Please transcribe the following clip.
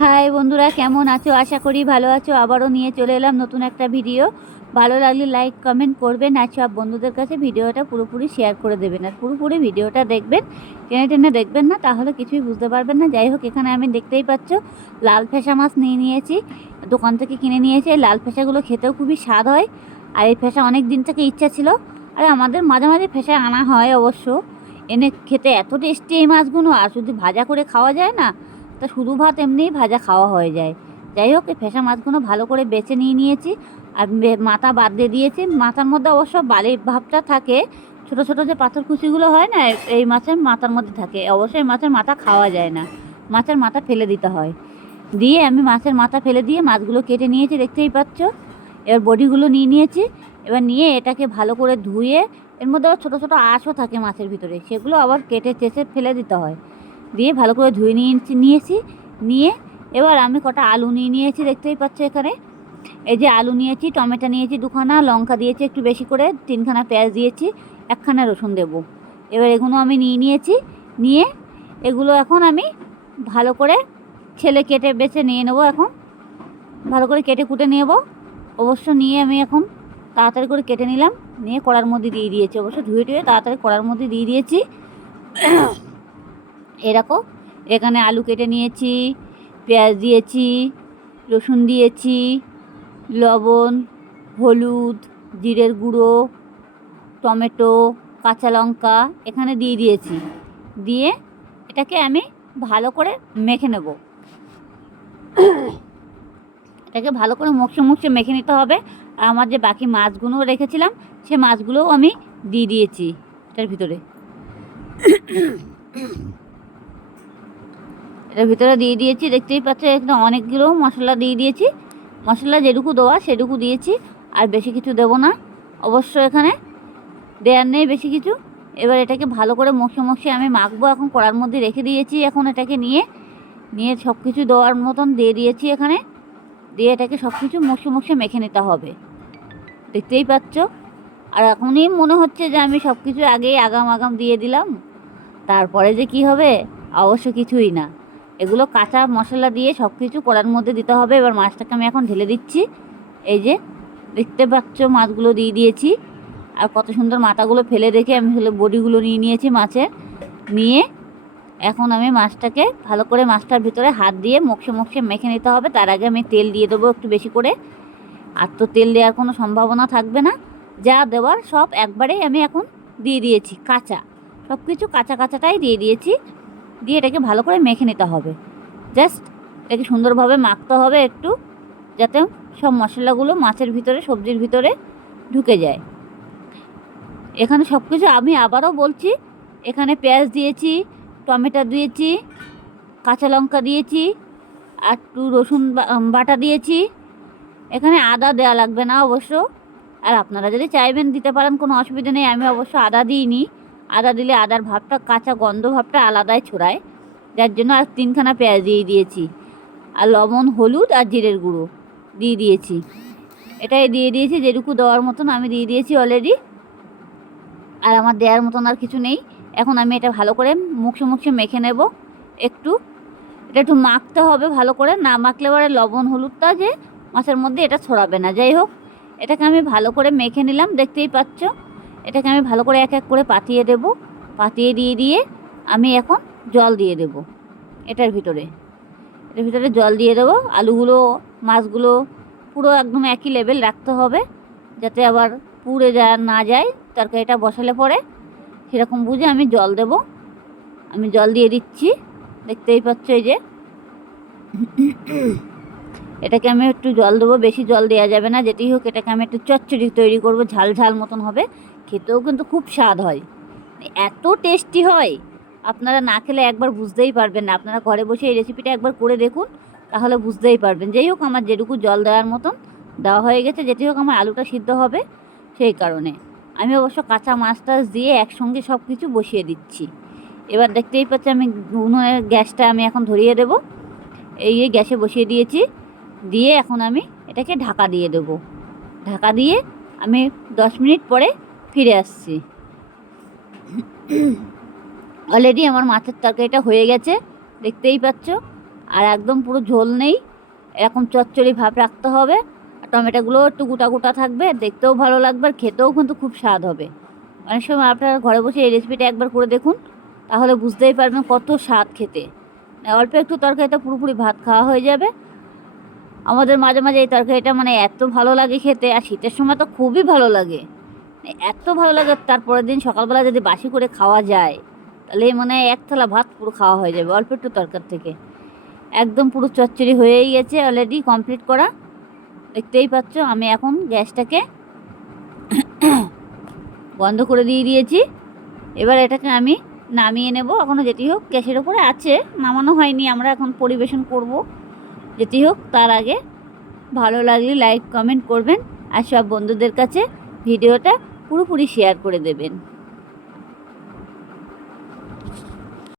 High বন্ধুরা, কেমন আছো? আশা করি ভালো আছো। আবারও নিয়ে চলে এলাম নতুন একটা ভিডিও। ভালো লাগলে লাইক কমেন্ট করবেন, আর সব বন্ধুদের কাছে ভিডিওটা পুরোপুরি শেয়ার করে দেবেন, আর পুরোপুরি ভিডিওটা দেখবেন। টেনে টেনে দেখবেন না, তাহলে কিছুই বুঝতে পারবেন না। যাই হোক, এখানে আমি দেখতেই পাচ্ছ লাল ফেসা মাছ নিয়ে নিয়েছি, দোকান থেকে কিনে নিয়েছি। এই লাল ফেসাগুলো খেতেও খুবই স্বাদ হয়, আর এই ফেসা অনেক দিন থেকে ইচ্ছা ছিল। আর আমাদের মাঝে মাঝে ফেসা আনা হয় অবশ্য, এনে খেতে এত টেস্টি এই মাছগুলো। আর যদি ভাজা করে খাওয়া যায় না, তা শুধু ভাত এমনিই ভাজা খাওয়া হয়ে যায়। যাই হোক, এই ফেসা মাছগুলো ভালো করে বেছে নিয়ে নিয়েছি, আর মাথা বাদ দিয়ে দিয়েছি। মাথার মধ্যে অবশ্য বালির ভাবটা থাকে, ছোট ছোট যে পাথর কুচিগুলো হয় না, এই মাছের মাথার মধ্যে থাকে। অবশ্যই মাছের মাথা খাওয়া যায় না, মাছের মাথা ফেলে দিতে হয়। দিয়ে আমি মাছের মাথা ফেলে দিয়ে মাছগুলো কেটে নিয়েছি, দেখতেই পাচ্ছ। এবার বডিগুলো নিয়ে নিয়েছি। এবার নিয়ে এটাকে ভালো করে ধুয়ে, এর মধ্যে আবার ছোটো ছোটো আঁশও থাকে মাছের ভিতরে, সেগুলো আবার কেটে চেঁচে ফেলে দিতে হয়। দিয়ে ভালো করে ধুয়ে নিয়েছি। নিয়ে এবার আমি কটা আলু নিয়ে নিয়েছি, দেখতেই পাচ্ছ এখানে। এই যে আলু নিয়েছি, টমেটো নিয়েছি দুখানা, লঙ্কা দিয়েছি একটু বেশি করে, 3খানা পেঁয়াজ দিয়েছি, 1খানা রসুন দেবো। এবার এগুলো আমি নিয়ে নিয়েছি। নিয়ে এগুলো এখন আমি ভালো করে কেটে বেছে নিয়ে নেবো। এখন ভালো করে কেটে কুটে নেব অবশ্য। নিয়ে আমি এখন তাড়াতাড়ি করে কেটে নিলাম, নিয়ে কড়ার মধ্যে দিয়ে দিয়েছি। অবশ্য ধুয়ে টুয়ে তাড়াতাড়ি কড়ার মধ্যে দিয়ে দিয়েছি। এরকম এখানে আলু কেটে নিয়েছি, পেঁয়াজ দিয়েছি, রসুন দিয়েছি, লবণ, হলুদ, জিরের গুঁড়ো, টমেটো, কাঁচা লঙ্কা এখানে দিয়ে দিয়েছি। দিয়ে এটাকে আমি ভালো করে মেখে নেব। এটাকে ভালো করে মুখে মেখে নিতে হবে। আর আমার যে বাকি মাছগুলো রেখেছিলাম, সে মাছগুলোও আমি দিয়ে দিয়েছি এটার ভিতরে। এটার ভিতরে দিয়ে দিয়েছি, দেখতেই পাচ্ছ এখানে অনেকগুলো মশলা দিয়ে দিয়েছি। মশলা যেটুকু দেওয়া সেটুকু দিয়েছি, আর বেশি কিছু দেবো না। অবশ্য এখানে দেওয়ার নেই বেশি কিছু। এবার এটাকে ভালো করে মুখে আমি মাখবো। এখন কড়ার মধ্যে রেখে দিয়েছি। এখন এটাকে নিয়ে সব কিছু দেওয়ার মতন দিয়ে দিয়েছি এখানে। দিয়ে এটাকে সব কিছু মুখে মেখে নিতে হবে, দেখতেই পাচ্ছ। আর এখনই মনে হচ্ছে যে আমি সব কিছু আগেই আগাম দিয়ে দিলাম, তারপরে যে কি হবে, অবশ্য কিছুই না। এগুলো কাঁচা মশলা দিয়ে সব কিছু কড়ার মধ্যে দিতে হবে। এবার মাছটাকে আমি এখন ঢেলে দিচ্ছি। এই যে দেখতে পাচ্ছ মাছগুলো দিয়ে দিয়েছি, আর কত সুন্দর মাথাগুলো ফেলে রেখে আমি বডিগুলো নিয়ে নিয়েছি মাছের। নিয়ে এখন আমি মাছটাকে ভালো করে মাছটার ভিতরে হাত দিয়ে মুখে মেখে নিতে হবে। তার আগে আমি তেল দিয়ে দেবো একটু বেশি করে। আর তো তেল দেওয়ার কোনো সম্ভাবনা থাকবে না, যা দেওয়ার সব একবারেই আমি এখন দিয়ে দিয়েছি। সব কিছু কাঁচাটাই দিয়ে দিয়েছি। দিয়ে এটাকে ভালো করে মেখে নিতে হবে। জাস্ট এটাকে সুন্দরভাবে মাখতে হবে একটু, যাতে সব মশলাগুলো মাছের ভিতরে, সবজির ভিতরে ঢুকে যায়। এখানে সব কিছু আমি আবারও বলছি, এখানে পেঁয়াজ দিয়েছি, টমেটো দিয়েছি, কাঁচা লঙ্কা দিয়েছি, আর একটু রসুন বাটা দিয়েছি। এখানে আদা দেওয়া লাগবে না অবশ্য, আর আপনারা যদি চাইবেন দিতে পারেন, কোনো অসুবিধা নেই। আমি অবশ্য আদা দিইনি। আদা দিলে আদার ভাবটা, কাঁচা গন্ধ ভাবটা আলাদাই ছড়ায়, যার জন্য আর 3খানা পেঁয়াজ দিয়ে দিয়েছি। আর লবণ, হলুদ আর জিরের গুঁড়ো দিয়ে দিয়েছি। এটাই দিয়ে দিয়েছি, যেটুকু দেওয়ার মতন আমি দিয়ে দিয়েছি অলরেডি। আর আমার দেওয়ার মতন আর কিছু নেই। এখন আমি এটা ভালো করে মুখে মেখে নেব একটু। এটা একটু মাখতে হবে ভালো করে, না মাখলে পরে লবণ হলুদটা যে মাছের মধ্যে এটা ছড়াবে না। যাই হোক, এটাকে আমি ভালো করে মেখে নিলাম, দেখতেই পাচ্ছ। এটাকে আমি ভালো করে এক এক করে পাতিয়ে দেব। পাতিয়ে দিয়ে আমি এখন জল দিয়ে দেব এটার ভিতরে। জল দিয়ে দেবো। আলুগুলো, মাছগুলো পুরো একদম একই লেভেল রাখতে হবে, যাতে আবার পুড়ে না যায় তরকারিটা বসালে পরে। সেরকম বুঝে আমি জল দেব। আমি জল দিয়ে দিচ্ছি, দেখতেই পাচ্ছ। এই যে এটাকে আমি একটু জল দেবো, বেশি জল দেওয়া যাবে না। যেটি হোক, এটাকে আমি একটু চচ্চড়ি তৈরি করবো, ঝাল ঝাল মতন হবে। খেতেও কিন্তু খুব স্বাদ হয়, এত টেস্টি হয়। আপনারা না খেলে একবার বুঝতেই পারবেন না। আপনারা ঘরে বসে এই রেসিপিটা একবার করে দেখুন, তাহলে বুঝতেই পারবেন। যাই হোক, আমার যেটুকু জল দেওয়ার মতন দেওয়া হয়ে গেছে। যেটি হোক, আমার আলুটা সিদ্ধ হবে, সেই কারণে আমি অবশ্য কাঁচা মাছ টাছ দিয়ে একসঙ্গে সব কিছু বসিয়ে দিচ্ছি। এবার দেখতেই পাচ্ছি আমি উনুনের গ্যাসটা আমি এখন ধরিয়ে দেব। এই গ্যাসে বসিয়ে দিয়েছি। দিয়ে এখন আমি এটাকে ঢাকা দিয়ে দেব। ঢাকা দিয়ে আমি 10 মিনিট পরে ফিরে আসছি। অলরেডি আমার মাছের তরকারিটা হয়ে গেছে, দেখতেই পাচ্ছ। আর একদম পুরো ঝোল নেই, এরকম চচ্চড়ি ভাব রাখতে হবে। আর টমেটোগুলো একটু গোটা গোটা থাকবে, দেখতেও ভালো লাগবে আর খেতেও কিন্তু খুব স্বাদ হবে। অনেক সময় আপনারা ঘরে বসে এই রেসিপিটা একবার করে দেখুন, তাহলে বুঝতেই পারবেন কত স্বাদ খেতে। অল্প একটু তরকারিতে পুরোপুরি ভাত খাওয়া হয়ে যাবে। আমাদের মাঝে মাঝে এই তরকারিটা মানে এত ভালো লাগে খেতে, আর শীতের সময় তো খুবই ভালো লাগে, এত ভালো লাগে। তারপরের দিন সকালবেলা যদি বাসি করে খাওয়া যায় তাহলে মানে এক থালা ভাত পুরো খাওয়া হয়ে যাবে অল্প একটু তরকারি থেকে। একদম পুরো চচ্চড়ি হয়েই গেছে, অলরেডি কমপ্লিট করা, দেখতেই পাচ্ছ। আমি এখন গ্যাসটাকে বন্ধ করে দিয়েছি। এবার এটাকে আমি নামিয়ে নেব। এখনও যেটি হোক গ্যাসের ওপরে আছে, নামানো হয়নি, আমরা এখন পরিবেশন করব। যেটি হোক তার আগে ভালো লাগলে লাইক কমেন্ট করবেন, আর সব বন্ধুদের কাছে ভিডিওটা পুরোপুরি শেয়ার করে দেবেন।